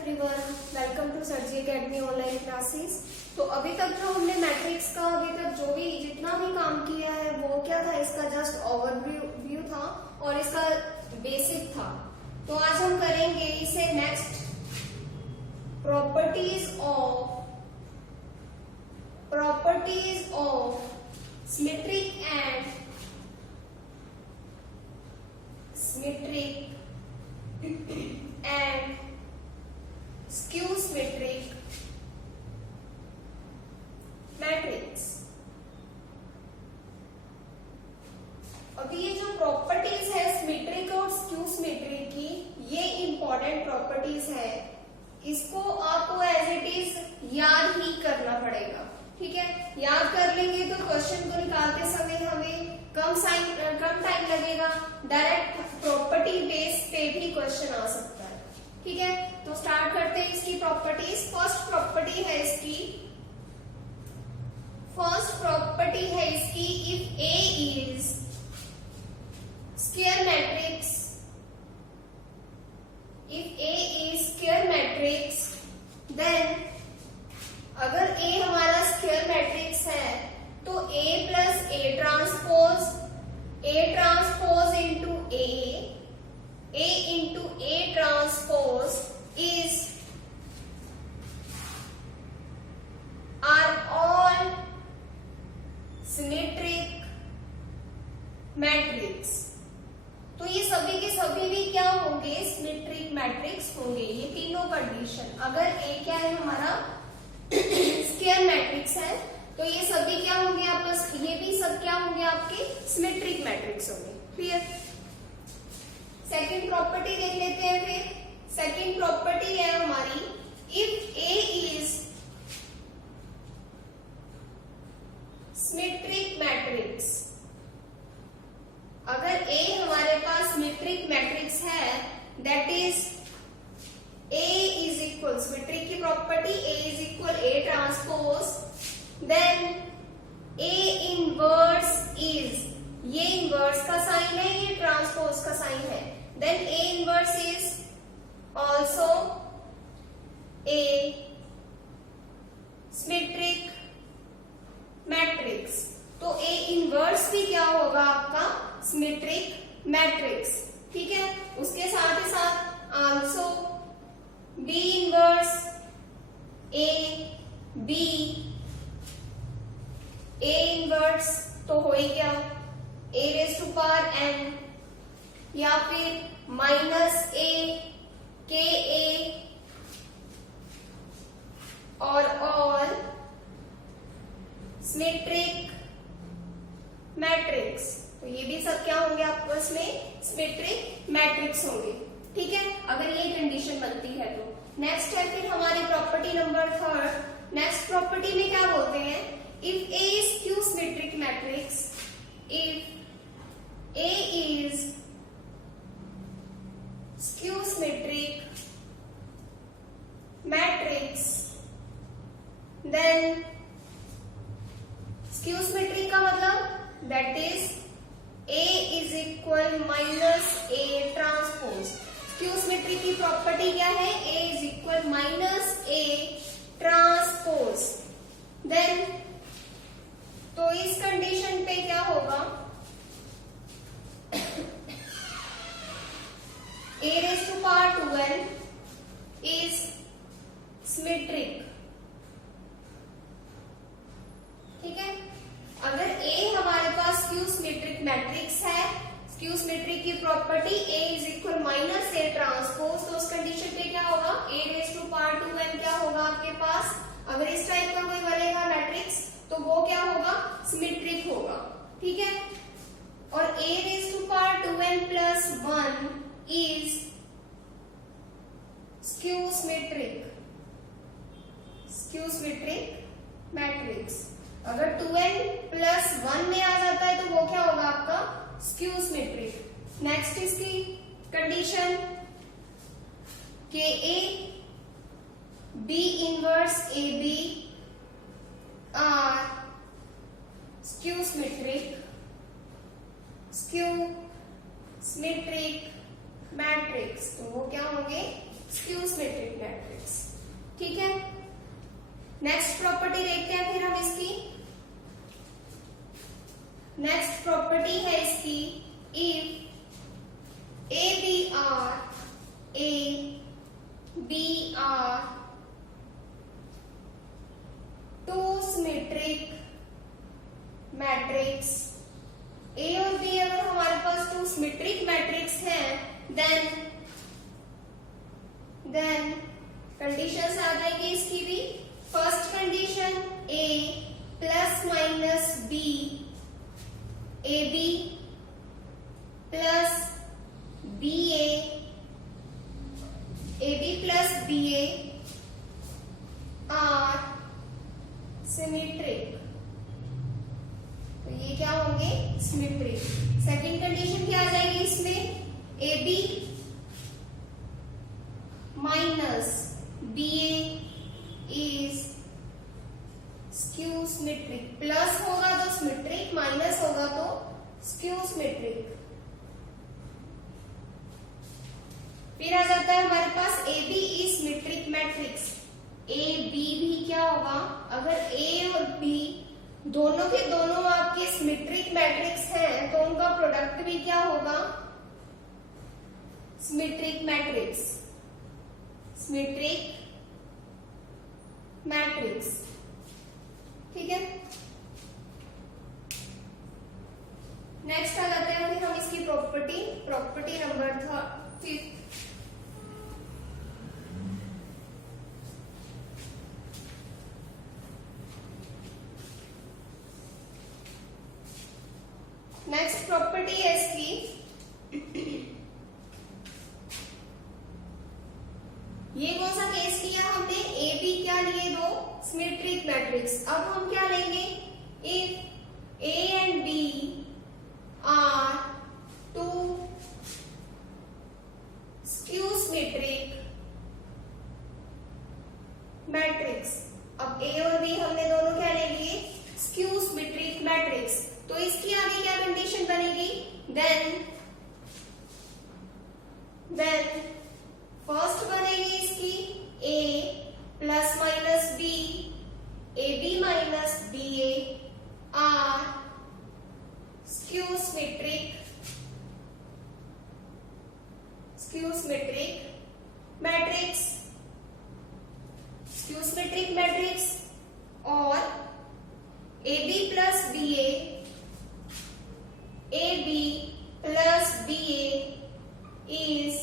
Everyone, welcome to सरजी academy online classes. तो अभी तक जो हमने मैट्रिक्स का अभी तक जो भी जितना भी काम किया है वो क्या था, इसका जस्ट ओवरव्यू था और इसका बेसिक था। तो आज हम करेंगे इसे next properties of symmetric and skew symmetric matrix. अभी ये जो प्रॉपर्टीज है सिमेट्रिक और स्क्यू सिमेट्रिक की, ये इंपॉर्टेंट प्रॉपर्टीज है। इसको आपको एज इट इज याद ही करना पड़ेगा, ठीक है। याद कर लेंगे तो क्वेश्चन को निकालते समय हमें कम टाइम लगेगा। डायरेक्ट प्रॉपर्टी बेस पे भी क्वेश्चन आ सकता है, ठीक है। तो स्टार्ट करते हैं इसकी प्रॉपर्टीज। फर्स्ट प्रॉपर्टी है इसकी if A is square matrix, then अगर ए हमारा स्क्वायर मैट्रिक्स है तो A plus A transpose into A into A transpose are all symmetric matrix. तो ये सभी के सभी भी क्या होंगे, सिमेट्रिक मैट्रिक्स होंगे। ये तीनों कंडीशन, अगर A क्या है हमारा स्क्वायर मैट्रिक्स है तो ये सभी क्या होंगे आपस, ये भी सब क्या होंगे आपके सिमेट्रिक मैट्रिक्स होंगे। क्लियर। सेकंड प्रॉपर्टी देख लेते हैं। फिर सेकंड प्रॉपर्टी है हमारी if A is symmetric matrix. अगर ए हमारे पास सिमेट्रिक मैट्रिक्स है, that is A is equal, symmetric की property A is equal A transpose, then A inverse is, ये इनवर्स का साइन है, ये ट्रांसपोज का साइन है, then A inverse is also A symmetric matrix. तो A इनवर्स भी क्या होगा आपका सिमेट्रिक मैट्रिक्स, ठीक है। उसके साथ ही साथ also B inverse A inverse तो हो ही गया A raise to power n, या फिर माइनस A के A और ऑल सिमेट्रिक मैट्रिक्स। तो ये भी सब क्या होंगे आपस में सिमेट्रिक मैट्रिक्स होंगे, ठीक है, अगर ये कंडीशन बनती है तो। नेक्स्ट है फिर हमारी property number third. Next property में क्या बोलते हैं, if A is skew symmetric matrix, if A is skew symmetric matrix, then skew symmetric का मतलब that is A is equal minus A transpose. Skew symmetric की प्रॉपर्टी क्या है, A is equal minus A transpose. Then तो इस condition पे क्या होगा, A raise to power 2n is symmetric, ठीक है। अगर A हमारे पास स्क्यू सिमेट्रिक मैट्रिक्स है, स्क्यू सिमेट्रिक की property A is equal minus A transpose, तो उस कंडीशन पे क्या होगा, A raise to power 2n क्या होगा आपके पास। अगर इस टाइप का कोई बनेगा मैट्रिक्स तो वो क्या होगा, सिमेट्रिक होगा, ठीक है। और A raise to power 2n plus 1 is skew symmetric matrix. अगर 2n प्लस 1 में आ जाता है तो वो क्या होगा आपका स्क्यू सिमेट्रिक। नेक्स्ट इसकी कंडीशन के A B inverse AB are skew symmetric matrix. तो वो क्या होंगे स्क्यू सिमेट्रिक मैट्रिक्स। ठीक है, नेक्स्ट प्रॉपर्टी देखते हैं फिर हम इसकी। नेक्स्ट प्रॉपर्टी है इसकी, if A B are two symmetric matrix, A और बी अगर हमारे पास टू सिमेट्रिक मैट्रिक्स हैं, देन कंडीशंस आ जाएंगी इसकी भी। First condition A plus minus B, A B plus B A are symmetric, तो ये क्या होंगे, सिमेट्रिक। सेकंड कंडीशन क्या आ जाएगी इसमें, A B minus B is skew symmetric. Plus होगा तो सिमेट्रिक, माइनस होगा तो स्क्यू सिमेट्रिक। फिर आ जाता है हमारे पास A B is symmetric matrix. A B भी क्या होगा, अगर ए और बी दोनों के दोनों आपके सिमेट्रिक मैट्रिक्स हैं तो उनका प्रोडक्ट भी क्या होगा, सिमेट्रिक मैट्रिक्स। सिमेट्रिक मैट्रिक्स, ठीक है। नेक्स्ट आ जाते हैं फिर हम इसकी प्रॉपर्टी नंबर 5। नेक्स्ट प्रॉपर्टी है इसकी, ये कौन सा केस लिया हमने, ए बी क्या लिए, दो सिमेट्रिक मैट्रिक्स। अब हम क्या लेंगे, if A and B are two skew symmetric matrix. अब ए और बी हमने दोनों क्या ले लिए, स्क्यू सिमेट्रिक मैट्रिक्स। तो इसकी आगे क्या कंडीशन बनेगी, देन फर्स्ट बनेगी इसकी A plus minus B, A B minus B A are skew symmetric matrix. Skew symmetric matrix और A B plus B A B plus B A is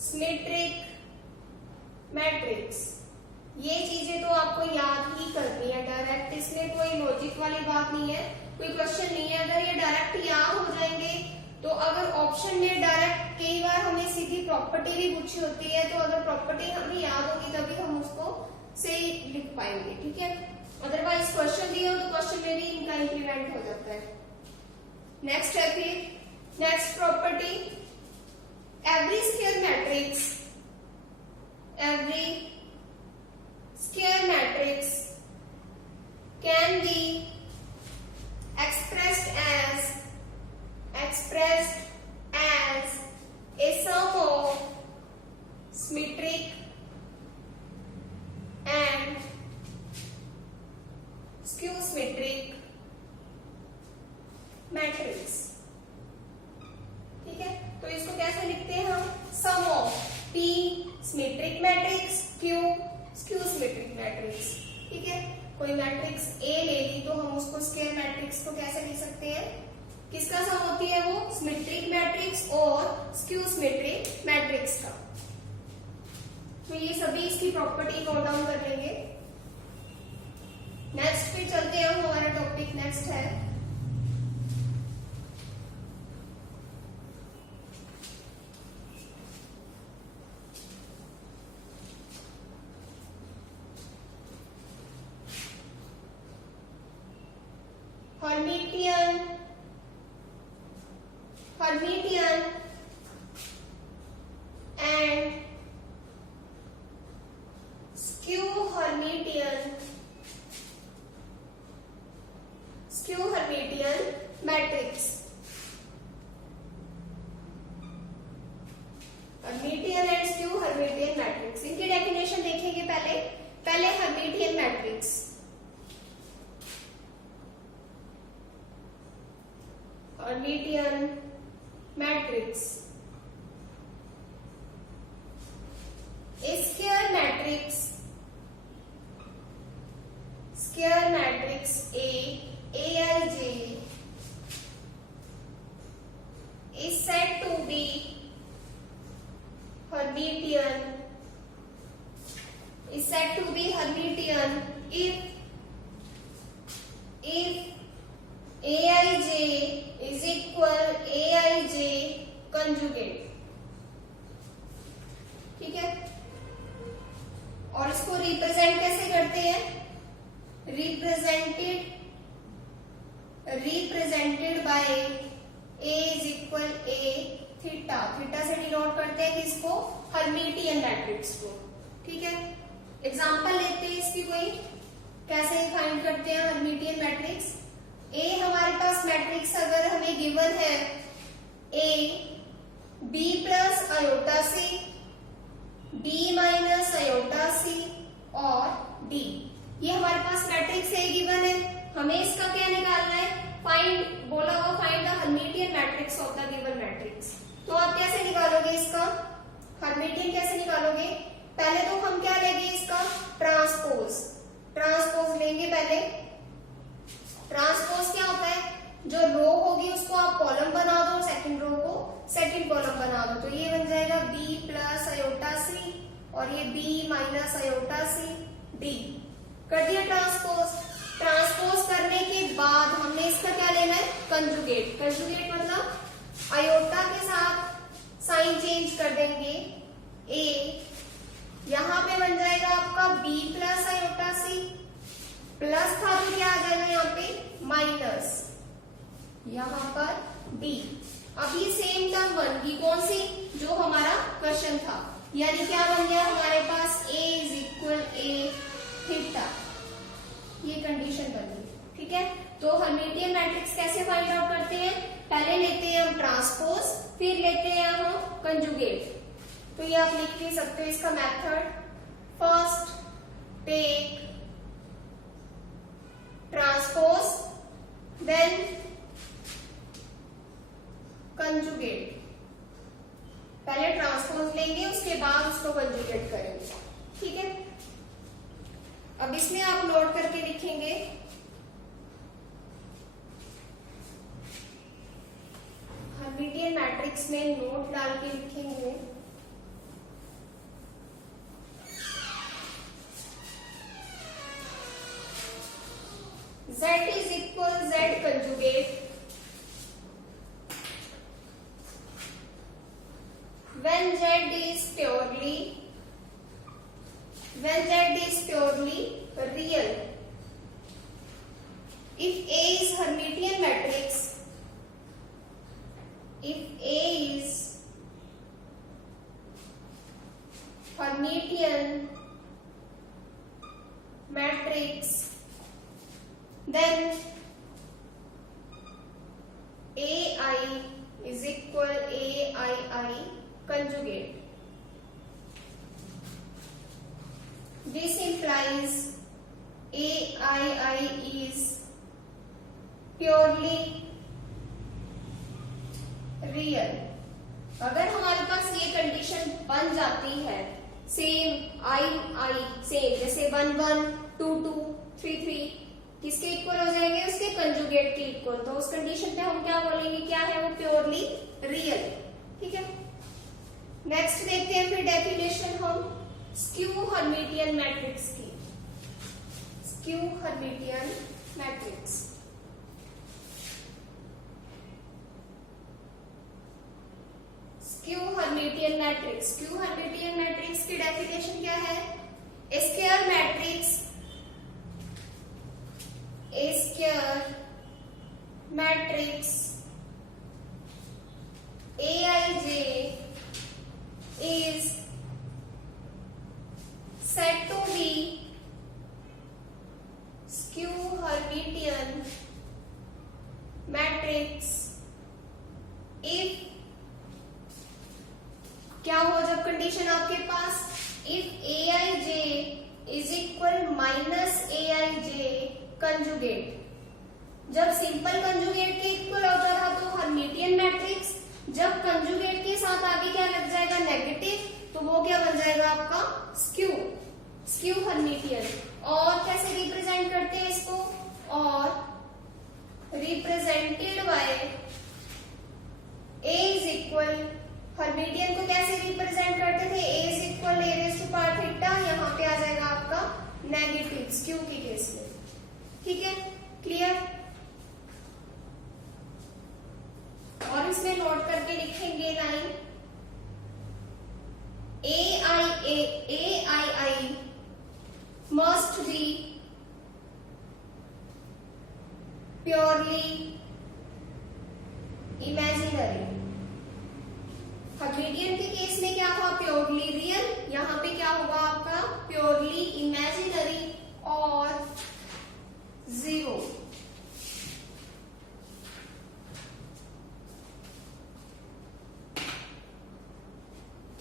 symmetric matrix. ये चीजें तो आपको याद ही करनी है डायरेक्ट, इसमें कोई लॉजिक वाली बात नहीं है, कोई क्वेश्चन नहीं है। अगर ये डायरेक्ट याद हो जाएंगे तो अगर ऑप्शन में डायरेक्ट कई बार हमें सीधी प्रॉपर्टी भी पूछी होती है, तो अगर प्रॉपर्टी हमें याद होगी तभी हम उसको सही लिख पाएंगे, ठीक है। अदरवाइज क्वेश्चन दिए हो तो क्वेश्चन में भी इनका इंप्लीमेंट हो जाता है। नेक्स्ट है फिर next property, every square matrix can be expressed as a sum of symmetric and skew symmetric matrix। ठीक है, तो इसको कैसे लिखते हैं हम, sum of P symmetric matrix, Q skew symmetric matrix. ठीक है, कोई मैट्रिक्स ए ले ली तो हम उसको स्क्वायर मैट्रिक्स को कैसे लिख सकते हैं, किसका सम होती है वो, सिमेट्रिक मैट्रिक्स और स्क्यू सिमेट्रिक मैट्रिक्स का। तो ये सभी इसकी प्रॉपर्टी नोट डाउन कर लेंगे। नेक्स्ट पे चलते हैं, हमारा टॉपिक नेक्स्ट है Hermitian and skew Hermitian Hermitian matrix. इनकी डेफिनेशन देखेंगे पहले Hermitian matrix. Hermitian matrix square matrix Aij is said to be Hermitian if Aij is equal Aij conjugate। ठीक है, और इसको रिप्रेजेंट कैसे करते हैं? Represented by A is equal A theta. Theta से डिनोट करते हैं किसको? हर्मिटियन मैट्रिक्स को। ठीक है, एग्जांपल लेते हैं इसकी कोई, कैसे फाइंड करते हैं हर्मिटियन मैट्रिक्स। A हमारे पास मैट्रिक्स अगर हमें गिवन है A B plus iota C, B minus iota C और D, ये हमारे पास मैट्रिक्स A गिवन है। हमें इसका क्या निकालना है? Find the Hermitian matrix of the given matrix. तो आप कैसे निकालोगे इसका हर्मिटियन? कैसे निकालोगे? पहले तो हम क्या लेंगे इसका ट्रांसपोज लेंगे। पहले ट्रांसपोज क्या होता है? जो रो होगी उसको आप कॉलम बना दो, सेकंड रो को सेकंड कॉलम बना दो। तो ये बन जाएगा B प्लस आयोटा C और ये B minus iota C D। कर दिया ट्रांसपोज करने के बाद हमने इसका क्या लेना है? कंजुगेट मतलब आयोटा के साथ साइन चेंज कर देंगे। A यहां पे बन जाएगा आपका B plus iota C, plus था तो क्या आ जाएगा यहाँ पे? माइनस, यहाँ पर D। अब ये सेम टर्म बन गई कौन सी? जो हमारा क्वेश्चन था, यानी क्या बन गया हमारे पास? A is equal A theta, ये कंडीशन बन गई। ठीक है, तो हर्मिटियन मैट्रिक्स कैसे फाइंड आउट करते हैं? पहले लेते हैं हम ट्रांसपोज, फिर लेते हैं हम कंजुगेट। तो ये आप लिख भी सकते हो इसका method. First take transpose then conjugate. पहले ट्रांसपोज लेंगे उसके बाद उसको कंजुगेट करेंगे। ठीक है, अब इसमें आप नोट करके लिखेंगे हर्मिटियन मैट्रिक्स में नोट डाल के लिखेंगे Z is equal Z conjugate when Z is purely real. If A is Hermitian matrix, then AI is equal AII conjugate. This implies AII is purely real. अगर हमारे पास ये condition बन जाती है, सेम आई सेम, जैसे 1 1 2 2 3 3 किसके इक्वल हो जाएंगे? उसके कंजुगेट के इक्वल। तो उस कंडीशन पे हम क्या बोलेंगे? क्या है वो? Purely real. ठीक है, नेक्स्ट देखते हैं फिर डेफिनेशन हम स्क्यू हर्मिटियन मैट्रिक्स की। Skew Hermitian matrix, skew Hermitian matrix की डेफिनेशन क्या है? Square matrix Aij is said to be skew Hermitian matrix if क्या हो जब कंडीशन आपके पास if aij is equal minus aij conjugate, जब सिंपल कंजुगेट के इक्वल होता था तो हर्मिटियन मैट्रिक्स, जब कंजुगेट के साथ आगे क्या लग जाएगा नेगेटिव, तो वो क्या बन जाएगा आपका स्क्यू, स्क्यू हर्मिटियन। और कैसे रिप्रेजेंट करते हैं इसको, और represented by a is equal, Hermitian को कैसे रिप्रेजेंट करते थे, a is equal a raise to power theta, यहाँ पे आ जाएगा आपका नेगेटिव स्क्यू के केस में। ठीक है, क्लियर। और इसमें नोट करके लिखेंगे line ai must be purely imaginary। Hermitian के केस में क्या था प्योरली रियल, यहाँ पे क्या होगा आपका प्योरली इमेजिनरी और जीरो।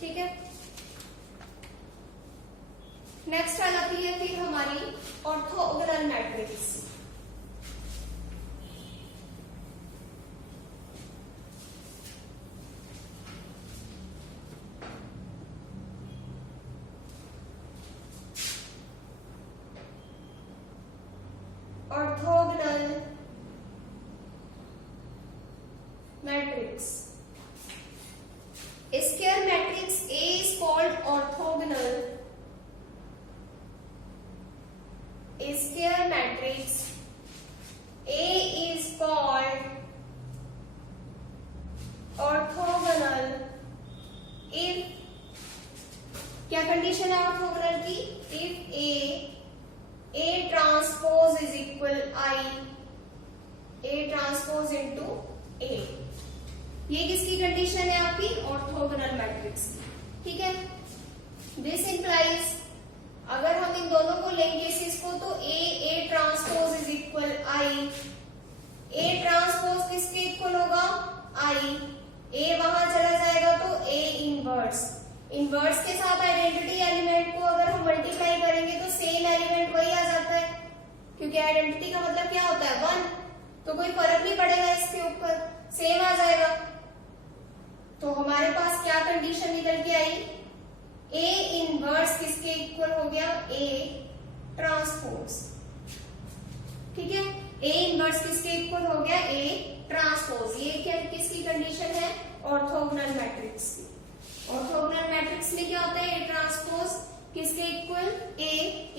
ठीक है, नेक्स्ट आ जाती है फिर हमारी orthogonal matrix. Orthogonal matrix, square matrix A is called orthogonal, square matrix A is called orthogonal if, क्या कंडीशन है ऑर्थोगोनल की, if A transpose is equal A transpose into A। ये किसकी कंडीशन है आपकी ऑर्थोगोनल मैट्रिक्स की। ठीक है, दिस इंप्लाइज, अगर हम इन दोनों को लेंगे इसको तो A transpose is equal A transpose किसके इक्वल होगा A वहां चला जाएगा तो A इनवर्स, इनवर्स के साथ आइडेंटिटी एलिमेंट को अगर हम मल्टीप्लाई करेंगे तो सेम एलिमेंट वही आ जाता है, क्योंकि आइडेंटिटी का मतलब क्या होता है 1, तो कोई फर्क नहीं पड़ेगा इसके ऊपर, सेम आ जाएगा। तो हमारे पास क्या कंडीशन निकल के आई, A इनवर्स किसके इक्वल हो गया A ट्रांसपोज। ठीक है, A इनवर्स किसके इक्वल हो गया A ट्रांसपोज। ये क्या किसकी कंडीशन है ऑर्थोगोनल मैट्रिक्स की। ऑर्थोगोनल मैट्रिक्स में क्या होता है A ट्रांसपोज किसके इक्वल A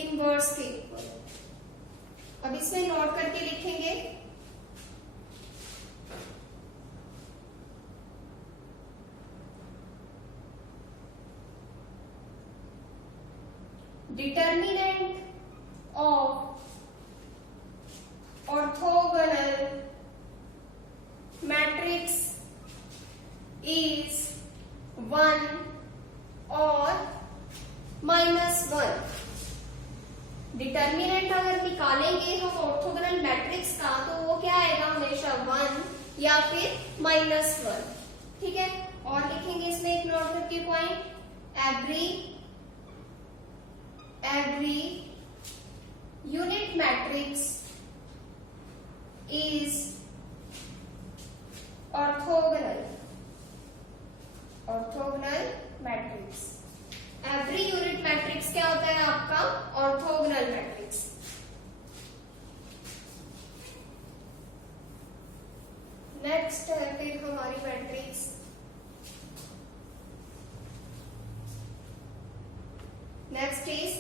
इनवर्स के इक्वल। अब इसमें नोट करके लिखेंगे determinant of orthogonal matrix is 1 or -1। Determinant अगर निकालेंगे हम ऑर्थोगोनल मैट्रिक्स का तो वो क्या आएगा हमेशा 1 या फिर -1। ठीक है, और लिखेंगे इसमें एक नोट करके point, every unit matrix is orthogonal matrix। every unit matrix क्या होता है आपका ऑर्थोगोनल मैट्रिक्स। नेक्स्ट है फिर हमारी matrix next is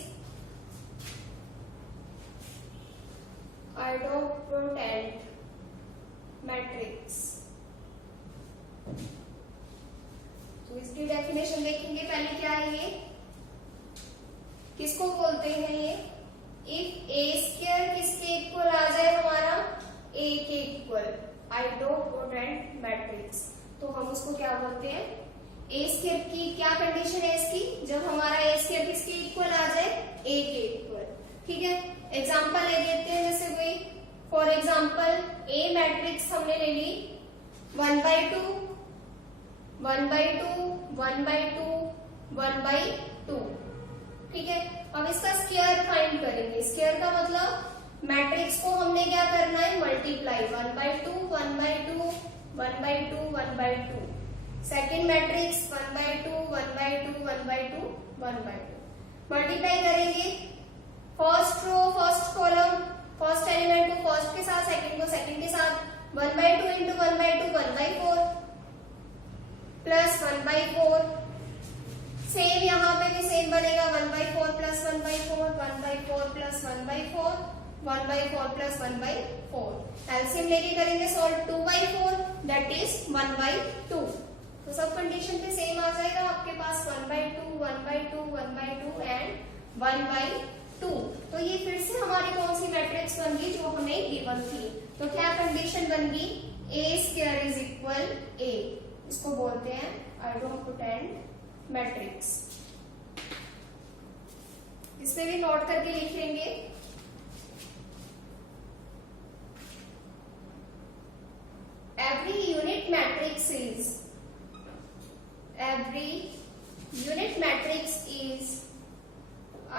idempotent matrix. तो इसकी डेफिनेशन देखेंगे, पहले क्या है ये, किसको बोलते हैं ये, इफ A स्क्वायर किसके इक्वल आ जाए हमारा A के इक्वल, idempotent मैट्रिक्स, तो हम उसको क्या बोलते हैं A स्क्वायर की क्या कंडीशन है इसकी, जब हमारा A स्क्वायर किसके इक्वल आ जाए A के इक्वल। ठीक है, एग्जांपल ले लेते हैं, जैसे कोई फॉर एग्जांपल A मैट्रिक्स हमने ले ली 1/2 1/2 1/2 1/2। ठीक है, अब इसका स्क्वायर फाइंड करेंगे। स्क्वायर का मतलब मैट्रिक्स को हमने क्या करना है, मल्टीप्लाई 1/2 1/2 1/2 1/2। Second matrix 1/2 1/2 1/2 1/2। मल्टीप्लाई करेंगे first row first column, first element को फर्स्ट के साथ, सेकंड को सेकंड के साथ। 1/2 इंटू 1/2 1/4 प्लस 1/4। सेम यहाँ पे भी सेम बनेगा 1/4 प्लस 1/4 1/4 प्लस 1/4 1/4 प्लस 1/4। एलसीएम लेके करेंगे सॉल्व 2/4 दैट इज 1/2। तो सब कंडीशन पे सेम आ जाएगा आपके पास 1/2 1/2 1/2 एंड 1/2। तो ये फिर से हमारी कौन सी मैट्रिक्स बन गई जो हमें गिवन थी। तो क्या कंडीशन बन गई, ए स्क्वायर इज इक्वल ए। इसको बोलते हैं आइडेंटिटी मैट्रिक्स। इसमें भी नोट करके लिख लेंगे। Every unit matrix is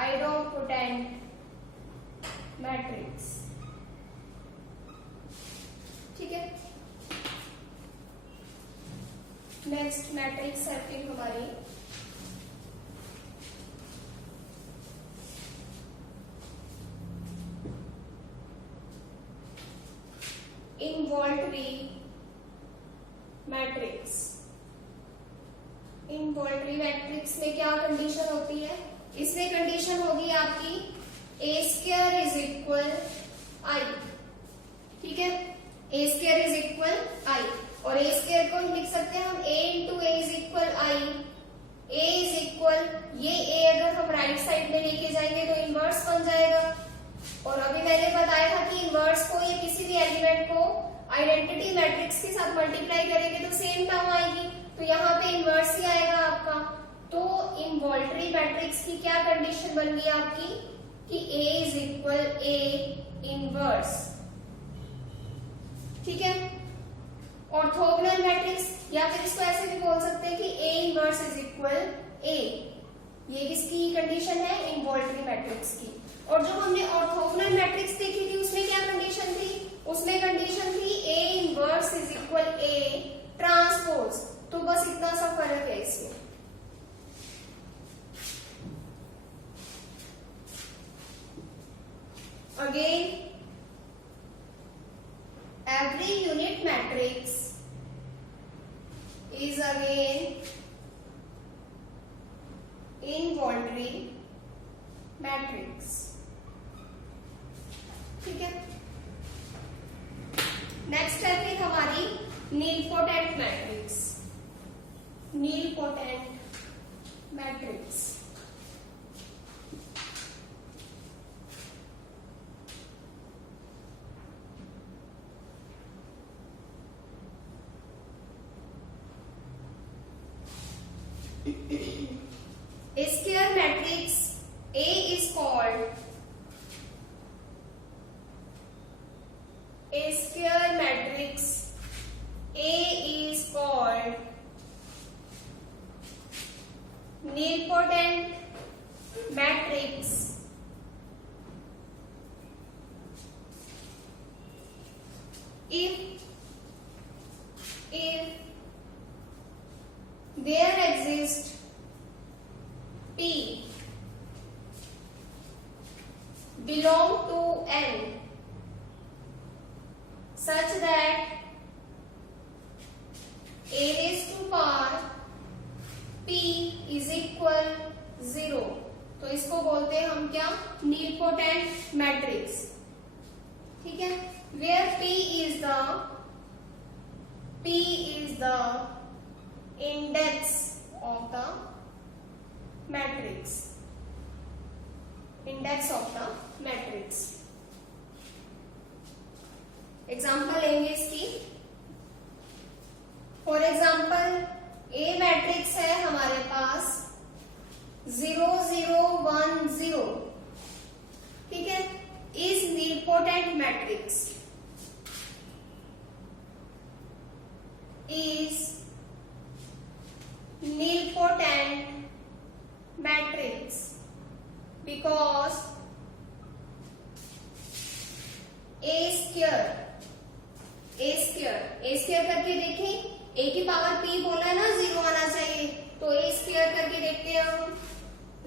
idempotent matrix. ठीक है, नेक्स्ट मैट्रिक्स है फिर हमारी इनवॉल्टरी मैट्रिक्स। इनवॉल्टरी मैट्रिक्स में क्या कंडीशन होती है, इसमें कंडीशन होगी आपकी A square is equal I. ठीक है, A square is equal I, और ए स्क्वायर को लिख सकते हैं हम A into A is equal I. A is equal, ये ए अगर हम राइट साइड में लेके जाएंगे तो इनवर्स बन जाएगा। और अभी मैंने बताया था कि इनवर्स को या किसी भी एलिमेंट को आइडेंटिटी मैट्रिक्स के साथ मल्टीप्लाई करेंगे तो सेम टर्म आएगी, तो यहाँ पे इनवर्स ही आएगा आपका। तो इनवॉल्टरी मैट्रिक्स की क्या कंडीशन बन गई आपकी कि A is equal A inverse. ठीक है, ऑर्थोगोनल मैट्रिक्स, या फिर इसको ऐसे भी बोल सकते हैं कि A इनवर्स इज इक्वल ए। ये किसकी कंडीशन है, इनवॉल्टरी मैट्रिक्स की। और जो हमने ऑर्थोगोनल मैट्रिक्स देखी थी उसमें क्या कंडीशन थी, उसमें कंडीशन थी A inverse is equal A transpose. तो बस इतना सा फर्क है इसमें। Again, every unit matrix is again involuntary matrix. ठीक है, नेक्स्ट है फिर हमारी nilpotent matrix. Nilpotent matrix square matrix A is called A square matrix A is called nilpotent matrix if there exists P belong to N such that A raised to power P is equal 0, तो इसको बोलते हैं हम क्या, nilpotent matrix. ठीक है, where P is the index of the matrix, index of the matrix। Example लेंगे इसकी। फॉर एग्जाम्पल ए मैट्रिक्स है हमारे पास 0 0 1 0, ठीक है, is nilpotent matrix, is nilpotent matrix because a square करके देखें, a की पावर p बोला है ना, 0 आना चाहिए, तो a स्क्वायर करके देखते हैं हम।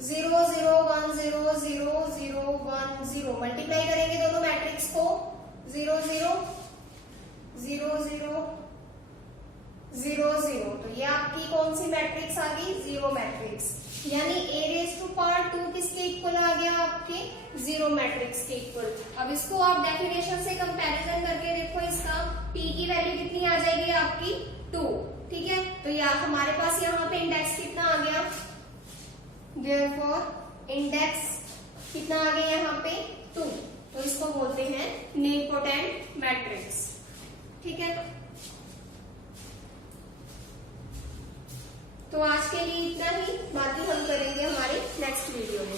0 0 1 0 0 0 1 0 मल्टीप्लाई करेंगे दोनों मैट्रिक्स को, 0 0 0 0 0 0, तो ये आपकी कौन सी मैट्रिक्स आ गई? Zero matrix. यानी a रेज टू पावर 2 किसके इक्वल आ गया? आपके जीरो मैट्रिक्स के इक्वल। अब इसको आप डेफिनेशन से कंपैरिजन करके देखो, इसका p की वैल्यू कितनी आ जाएगी आपकी? 2, ठीक है। तो यार हमारे पास यहाँ पे इंडेक्स कितना आ गया? Therefore इंडेक्स कितना आ गया यहाँ पे? 2, तो इसको बोलते हैं नीलपोटेंट मैट्रिक्स, ठीक है। तो आज के लिए इतना ही, बाकी हम करेंगे हमारे नेक्स्ट वीडियो में।